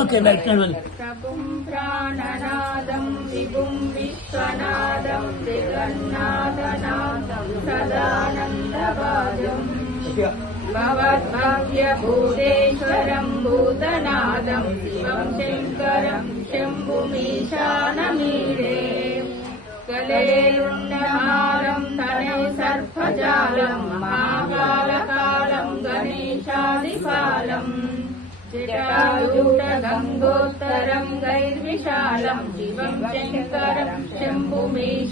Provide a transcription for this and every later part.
Okay right నడవండి. ప్రభుం ప్రాణనాదం విభుం విశ్వనాదం జగన్నాథనాదం సదానందవాదం భవద్భవ్యభూతేశ్వరం భూతనాదం శివం శంకరం శంభుమీశానమీడే కలేలుండహారం తనయ సర్పజాలం మహాకాలకాలం గణేశాదికాలం జటాజూట గంగోత్తరం గైర్విశాలం శివం శంకరం శంభుమీశానమీడే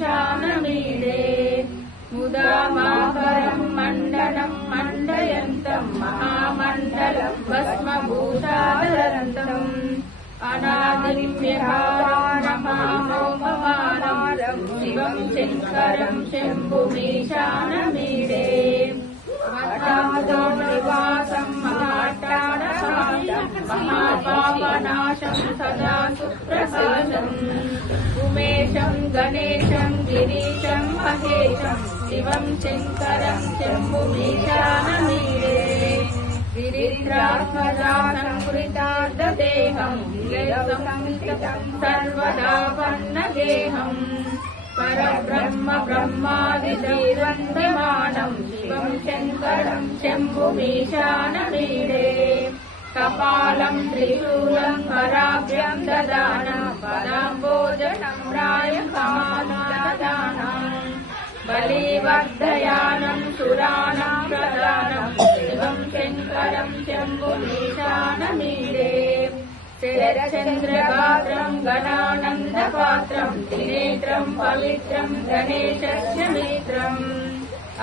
ముదామాకరం మండలం మండయంతం మహామండలం భస్మభూషాధరంతం అనాదిం విహారాణమామోపమానం శివం శంకరం శంభుమీశానమీడే నివాసం మహాపావనాశం సదా సుప్రసాదం ఉమేశం గణేశం గిరీశం మహేశం శివం శంకరం శంభుమీశానమీడే గిరిద్రాత్మజా సంవృతార్థదేహం సంస్థితం సర్వదా పన్నగేహం పరబ్రహ్మ బ్రహ్మాదివందమానం శివం శంకరం శంభుమీశానమీడే కపాలం త్రిశూలం పరాభ్యం దదానం పదాంబోజనం రాయకామాదానం బలివర్ధయానం సురాణం ప్రదానం శివం శంకరం శంభుమీశానమీడే శరచంద్రగాత్రం గణానందపాత్రం త్రినేత్రం పవిత్రం గణేశస్య మిత్రం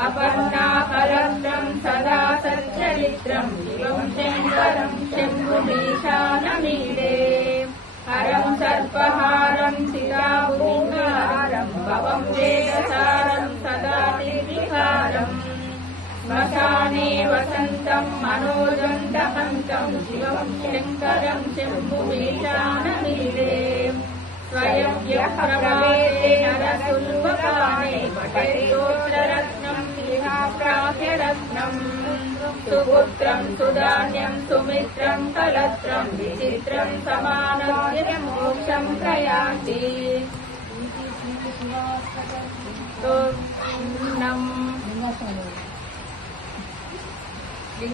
అపర్ణాకరత్రం సదా సచ్చరిత్రం శివం శంకరం శంభుమీశానమీడే హరం సర్పహారం శిలాభూంగారం భవం వేదసారం సదా నిర్వికారం శ్మశానే వసంతం మనోజం దహంతం శివం శంకరం శంభుమీశానమీడే స్వయం వ్యప్రవేదే నరసుల్వకానే పఠేతోత్తరత్నం ప్రాఖ్యరత్నం సుపుత్రం సుధాన్యం సుమిత్రం కలత్రం విచిత్రం సమానస్య మోక్షం ప్రయాతి నం